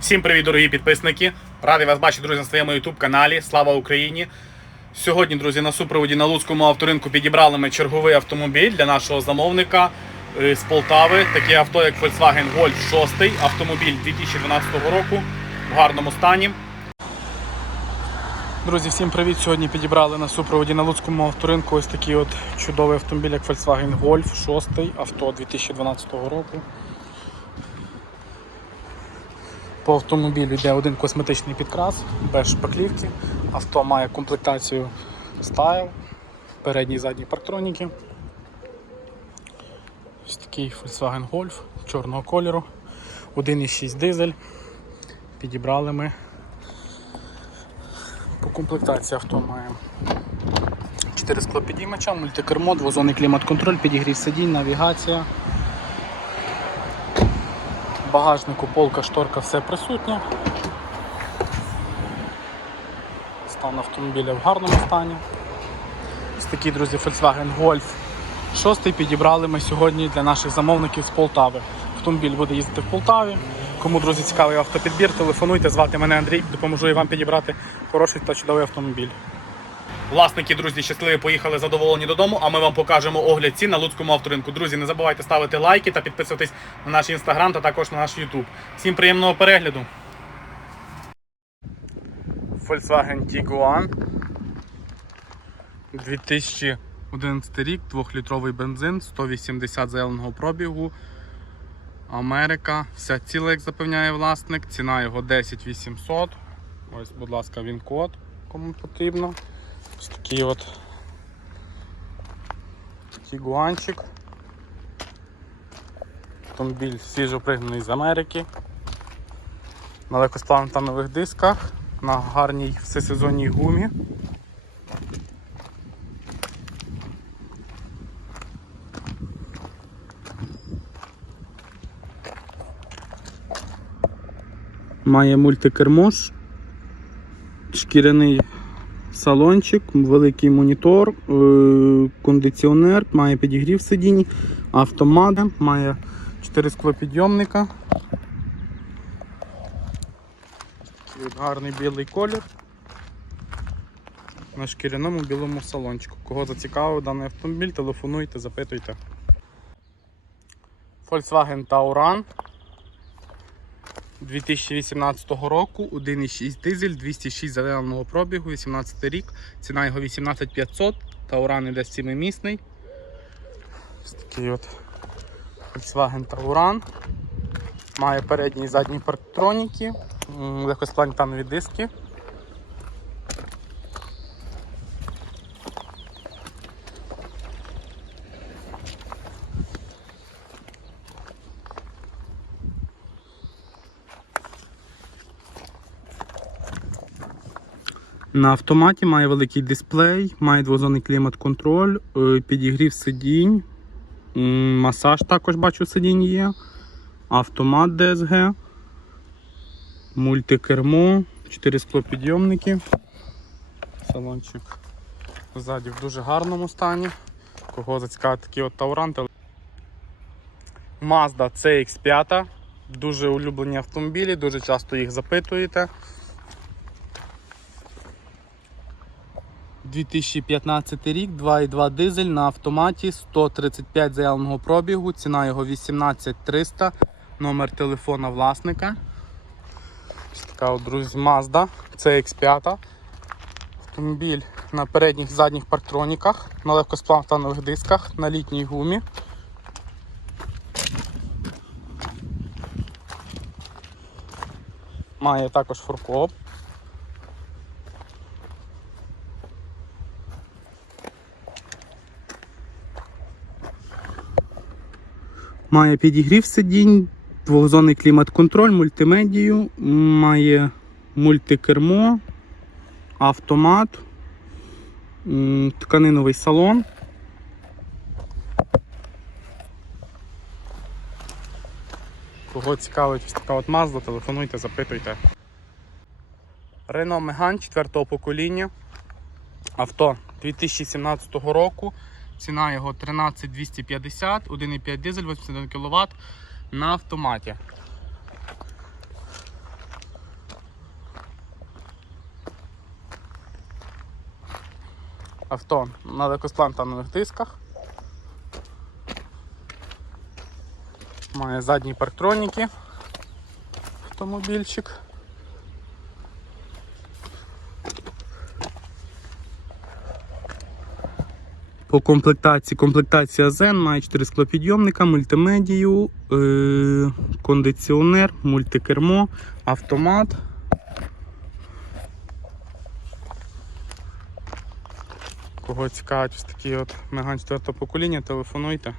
Всім привіт, дорогі підписники! Радий вас бачити, друзі, на своєму YouTube каналі. Слава Україні! Сьогодні, друзі, на супроводі на Луцькому авторинку підібрали ми черговий автомобіль для нашого замовника з Полтави. Таке авто, як Volkswagen Golf 6, автомобіль 2012 року в гарному стані. Друзі, всім привіт! Сьогодні підібрали на супроводі на Луцькому авторинку ось такий от чудовий автомобіль, як Volkswagen Golf 6, авто 2012 року. По автомобілю йде один косметичний підкрас без шпаклівки. Авто має комплектацію Style, передні і задні парктроніки. Ось такий Volkswagen Golf чорного кольору. 1,6 дизель. Підібрали ми. По комплектації авто має 4 склопідіймача, мультикермо, двозонний клімат-контроль, підігрів сидінь, навігація. Багажнику полка, шторка, все присутнє. Стан автомобіля в гарному стані. Ось такий, друзі, Volkswagen Golf 6 підібрали ми сьогодні для наших замовників з Полтави. Автомобіль буде їздити в Полтаві. Кому, друзі, цікавий автопідбір, телефонуйте, звати мене Андрій, допоможу я вам підібрати хороший та чудовий автомобіль. Власники, друзі, щасливі поїхали задоволені додому, а ми вам покажемо огляд цін на Луцькому авторинку. Друзі, не забувайте ставити лайки та підписуватись на наш інстаграм та також на наш Ютуб. Всім приємного перегляду. Volkswagen Tiguan 2011 рік, 2-літровий бензин, 180 зеленого пробігу. Америка, вся ціла, як запевняє власник, ціна його 10 800. Ось, будь ласка, він код, кому потрібно. Ось такий от тігуанчик. Автомобіль свіжопригнаний з Америки. На легкосплавно-танових дисках, на гарній всесезонній гумі. Має мультикермош, шкіряний салончик, великий монітор, е, кондиціонер, має підігрів сидінь, автомат, має 4 склопідйомника. Гарний білий колір. На шкіряному білому салончику. Кого зацікавив даний автомобіль, телефонуйте, запитуйте. Volkswagen Tauran 2018 року 1,6 дизель, 206 зеленого пробігу, 18 рік, ціна його 18500, Тауран іде 7-місний. Ось такий от Volkswagen Тауран. Має передні і задні парктроніки, м, легкоспланктанові диски. На автоматі має великий дисплей, має двозонний клімат-контроль, е, підігрів сидінь, масаж також бачу сидінь є, автомат DSG, мультикермо, 4 склопідйомники, салончик ззаді в дуже гарному стані. Кого зацікавить такий от Тауран. Mazda CX5, дуже улюблені автомобілі, дуже часто їх запитуєте. 2015 рік, 2,2 дизель на автоматі, 135 заявленого пробігу, ціна його 18300, номер телефона власника. Ось така от, друзі, Mazda CX5. Автомобіль на передніх задніх парктроніках, на легкосплавтанових дисках, на літній гумі. Має також фуркоп. Має підігрів сидінь, двохзонний клімат-контроль, мультимедію, має мультикермо, автомат, тканиновий салон. Кого цікавить ось така от Mazda, телефонуйте, запитуйте. Renault Megane 4 покоління. Авто 2017 року. Ціна його 13250, 1,5 дизель, 81 кВт на автоматі. Авто на легкосплантанових дисках. Має задні парктроніки. Автомобільчик. По комплектації комплектація Zen має 4 склопідйомника, мультимедію, е- кондиціонер, мультикермо, автомат. Кого цікавить ось такий от Megane 4 покоління, телефонуйте.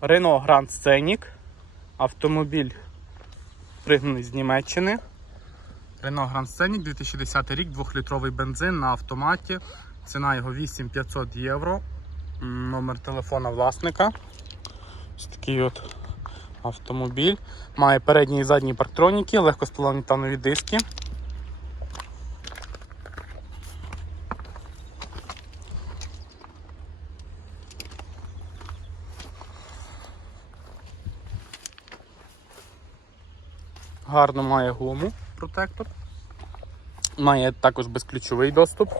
Renault Grand Scenic. Автомобіль пригнаний з Німеччини. Renault Grand Scenic 2010 рік, 2-літровий бензин на автоматі. Ціна його 8500 євро. Номер телефона власника. Ось такий от автомобіль. Має передні і задні парктроніки, легкоспланетанові диски. Гарно має гуму протектор. Має також безключовий доступ.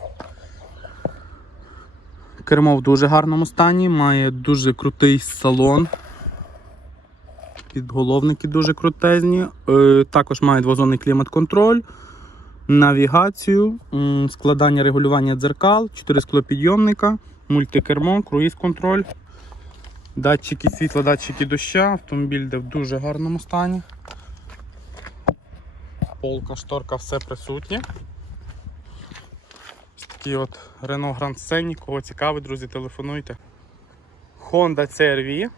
Кермо в дуже гарному стані, має дуже крутий салон. Підголовники дуже крутезні. Е, також має двозонний клімат-контроль, навігацію, складання регулювання дзеркал, 4 склопідйомника, мультикермо, круїз-контроль, датчики світла, датчики дощу, автомобіль йде в дуже гарному стані. Полка, шторка, все присутнє. Такий от Renault Grand Scenic, кого цікавить, друзі, телефонуйте. Honda CR-V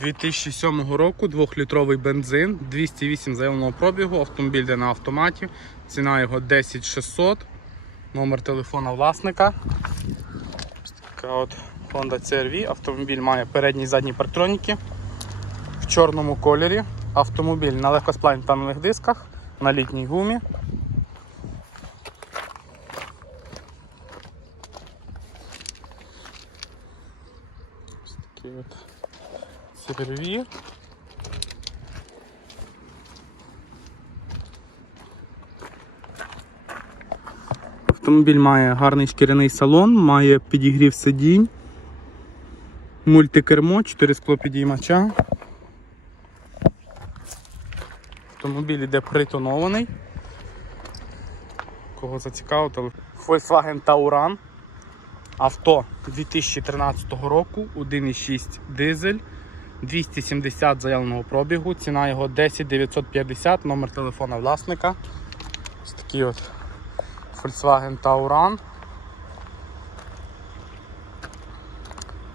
2007 року, 2-літровий бензин, 208 заявленого пробігу, автомобіль йде на автоматі, ціна його 10600, номер телефона власника. Ось така от Honda CR-V, автомобіль має передні і задні парктроніки в чорному кольорі. Автомобіль на легкоспланетанових дисках, на літній гумі. Ось такі от серві. Автомобіль має гарний шкіряний салон, має підігрів сидінь, мультикермо, 4 склопідіймача. Автомобіль іде притонований. Кого зацікавив, Volkswagen Tauran. Авто 2013 року, 1,6 дизель, 270 заявленого пробігу, ціна його 10 950, номер телефона власника. Ось такий от Volkswagen Tauran.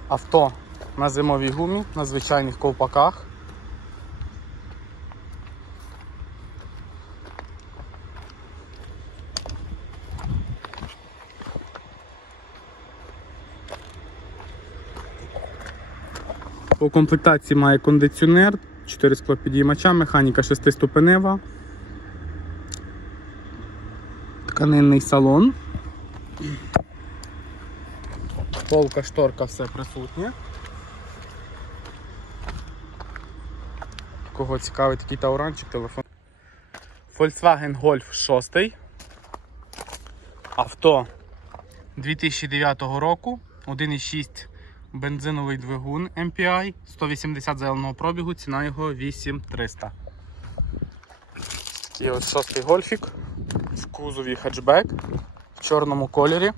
Авто на зимовій гумі, на звичайних ковпаках. По комплектації має кондиціонер, 4 склопідіймача, механіка 6-ступенева, тканинний салон. Полка, шторка, все присутнє. Кого цікавить такий тауранчик, телефон. Volkswagen Golf 6. Авто 2009 року, 1,6 бензиновий двигун MPI, 180 заявленого пробігу, ціна його 8300. Такий от шостий гольфік в кузові хетчбек в чорному кольорі.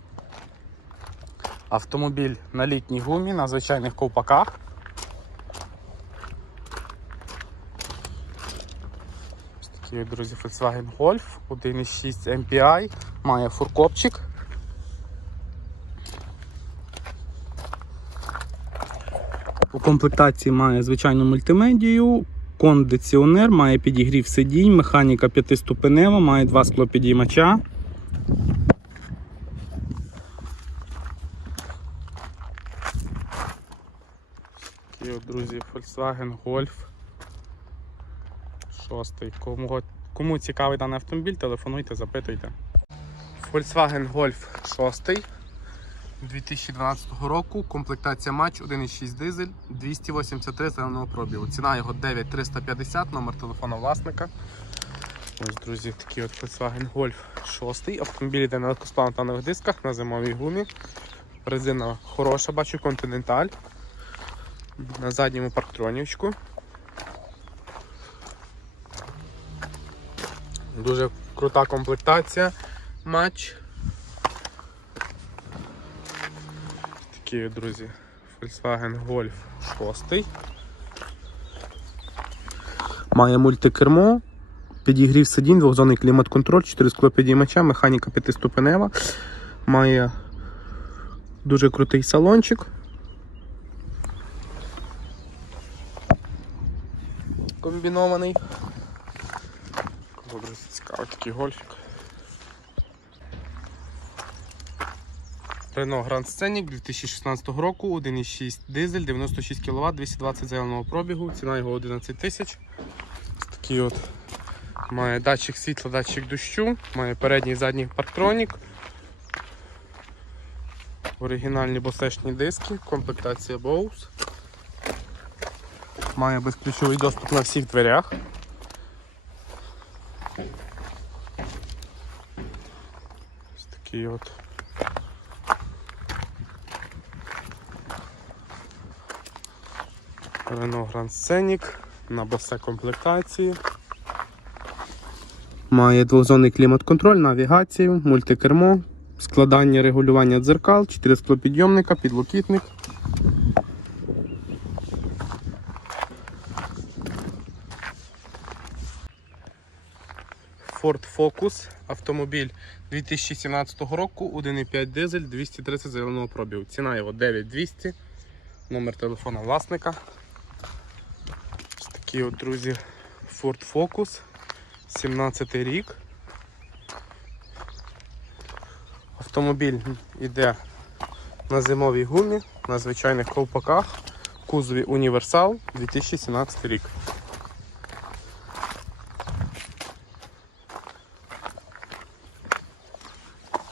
Автомобіль на літній гумі, на звичайних ковпаках. Ось такий, друзі, Volkswagen Golf 1,6 MPI, має фуркопчик. У комплектації має звичайну мультимедію, кондиціонер, має підігрів сидінь, механіка п'ятиступенева, має два склопідіймача. Такий от, друзі, Volkswagen Golf. Шостий. Кому, кому цікавий даний автомобіль, телефонуйте, запитуйте. Volkswagen Golf 6 2012 року. Комплектація матч 1,6 дизель, 283 зеленого пробігу. Ціна його 9350, номер телефона власника. Ось, друзі, такий от Volkswagen Golf 6. Автомобіль йде на легкосплавних дисках на зимовій гумі. Резина хороша, бачу, континенталь. На задньому парктронівчику. Дуже крута комплектація. Матч. Такі, друзі, Volkswagen Golf 6. Має мультикермо, підігрів сидінь, двохзонний клімат-контроль, 4 склопідіймача, механіка п'ятиступенева. Має дуже крутий салончик. Комбінований. Друзі, цікавий такий гольфік. Renault Grand Scenic 2016 року, 1,6 дизель, 96 кВт, 220 зеленого пробігу, ціна його 11 тисяч. Такий от має датчик світла, датчик дощу, має передній і задній парктронік. Оригінальні босешні диски, комплектація Bose. Має безключовий доступ на всіх дверях. Ось такий от. Renault Grand Scenic на босе комплектації. Має двохзонний клімат-контроль, навігацію, мультикермо, складання регулювання дзеркал, 4 склопідйомника, підлокітник. Ford Focus автомобіль 2017 року, 1,5 дизель, 230 зеленого пробігу. Ціна його 9200. Номер телефона власника. Такий от, друзі, Ford Focus. 17 рік. Автомобіль йде на зимовій гумі, на звичайних ковпаках, кузові Універсал 2017 рік.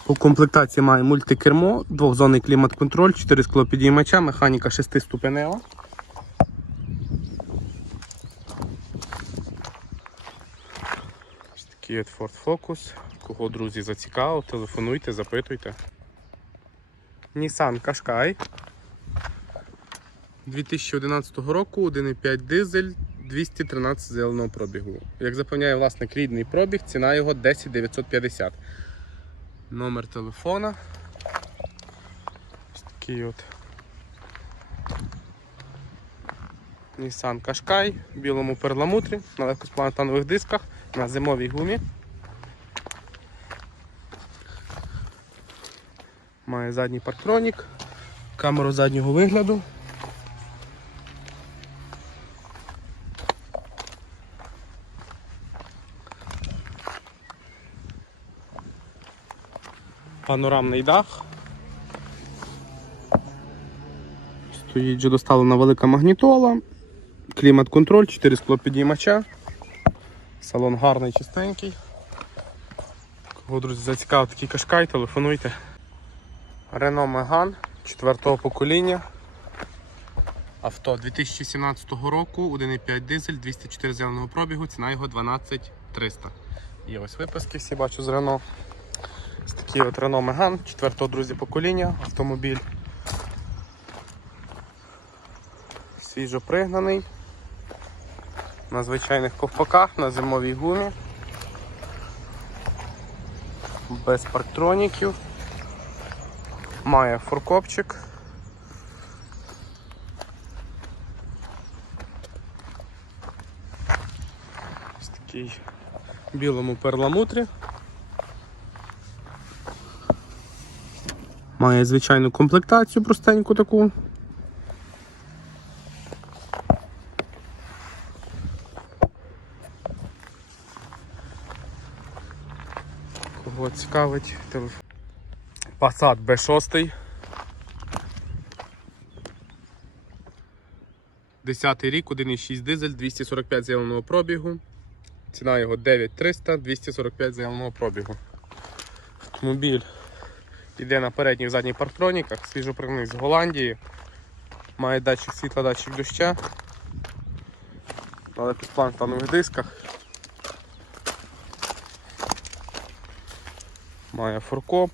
По комплектації має мультикермо, двохзонний клімат-контроль, 4 склопідіймача, механіка 6 ступенева. Ось Ford Focus. Кого, друзі, зацікавив, телефонуйте, запитуйте. Nissan Qashqai 2011 року, 1,5 дизель, 213 зеленого пробігу. Як запевняє власник рідний пробіг, ціна його 10 950. Номер телефона. Ось такий от. Nissan Qashqai в білому перламутрі на легкоспланетанових дисках на зимовій гумі. Має задній парктронік, камеру заднього вигляду. Панорамний дах. Стоїть вже доставлена велика магнітола, клімат-контроль, 4 склопідіймача. Салон гарний, чистенький. Кого, друзі, зацікавив такий кашкай, телефонуйте. Renault Megane 4 покоління. Авто 2017 року, 1,5 дизель, 204 зеленого пробігу, ціна його 12300. Є ось виписки, всі бачу з Renault. Ось такий от Renault Megane 4 друзі покоління, автомобіль. Свіжо пригнаний. На звичайних ковпаках, на зимовій гумі. Без парктроніків. Має форкопчик. Ось такий білому перламутрі. Має звичайну комплектацію простеньку таку. Кого цікавить телефон. Passat B6. 10 рік, 1,6 дизель, 245 заявленого пробігу. Ціна його 9300, 245 заявленого пробігу. Автомобіль йде на передніх задніх парктроніках, свіжопригнаний з Голландії. Має датчик світла, датчик доща. На легкосплантанових дисках. Має форкоп.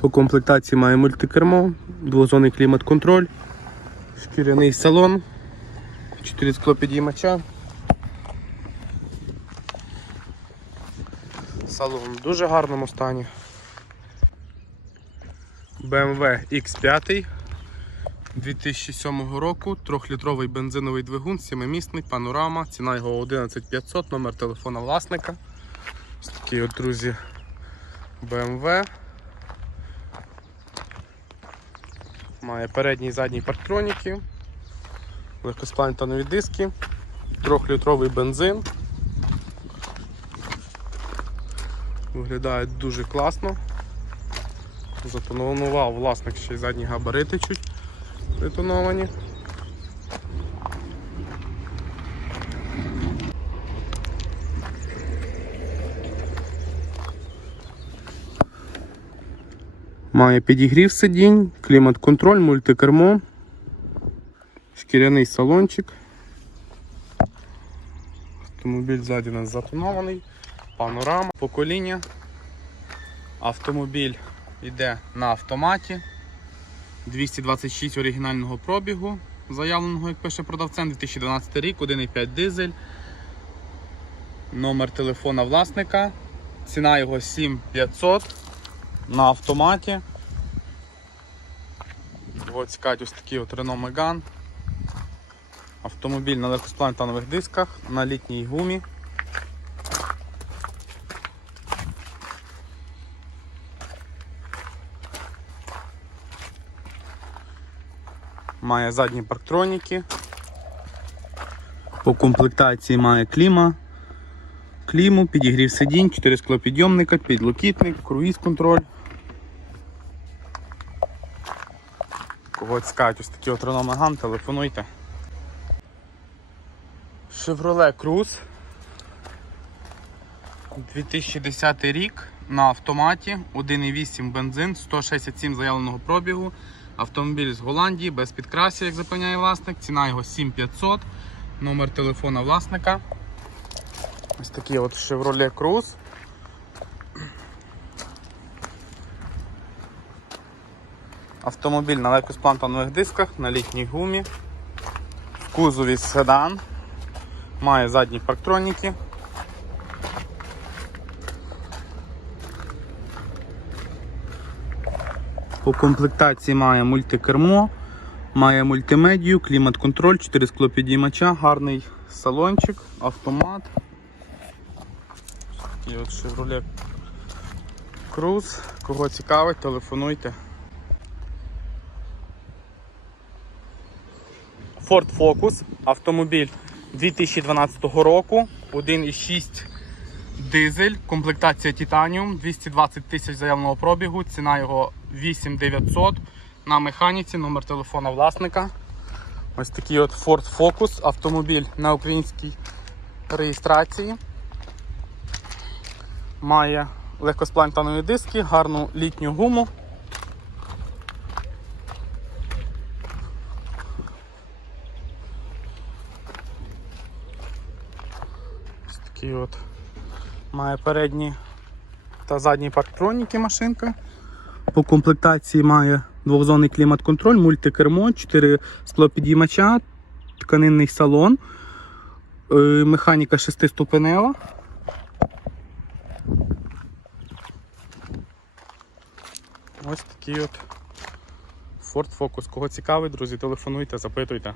По комплектації має мультикермо, двозонний клімат-контроль, шкіряний салон, 4 склопідіймача. Салон в дуже гарному стані. BMW X5 2007 року, 3-літровий бензиновий двигун, 7-місний, панорама, ціна його 11500, номер телефона власника. Ось такий от, друзі, BMW. Має передні і задні парктроніки, легкосплантанові диски, 3-літровий бензин. Виглядає дуже класно. Затонував власник ще й задні габарити чуть притоновані. Має підігрів сидінь, клімат-контроль, мультикермо, шкіряний салончик. Автомобіль ззаді у нас затонований, панорама, покоління. Автомобіль йде на автоматі. 226 оригінального пробігу, заявленого, як пише продавцем, 2012 рік, 1,5 дизель. Номер телефона власника. Ціна його 7500 на автоматі. Ось цікавить ось такий от Renault Megane. Автомобіль на легкосплантанових дисках, на літній гумі. Має задні парктроніки. По комплектації має кліма, кліму, підігрів сидінь, 4 склопідйомника, підлокітник, круїз контроль. Кого цікавить ось такий от Renault телефонуйте. Chevrolet Cruze 2010 рік на автоматі, 1,8 бензин, 167 заявленого пробігу. Автомобіль з Голландії, без підкрасів, як запевняє власник. Ціна його 7500. Номер телефона власника. Ось такий от Chevrolet Cruze. Автомобіль на легкосплантанових дисках, на літній гумі. В кузові седан. Має задні парктроніки. По комплектації має мультикермо, має мультимедію, клімат-контроль, 4 склопідіймача, гарний салончик, автомат. Такий от Chevrolet Cruze. Кого цікавить, телефонуйте. Ford Focus, автомобіль 2012 року, 1,6 дизель, комплектація Titanium, 220 тисяч заявленого пробігу, ціна його 8900 на механіці, номер телефона власника. Ось такий от Ford Focus, автомобіль на українській реєстрації. Має легкосплантанові диски, гарну літню гуму. Ось такий от має передні та задні парктроніки машинка. По комплектації має двохзонний клімат-контроль, мультикермо, 4 склопідіймача, тканинний салон, е, механіка 6-ступенева. Ось такий от Ford Focus. Кого цікавить, друзі, телефонуйте, запитуйте.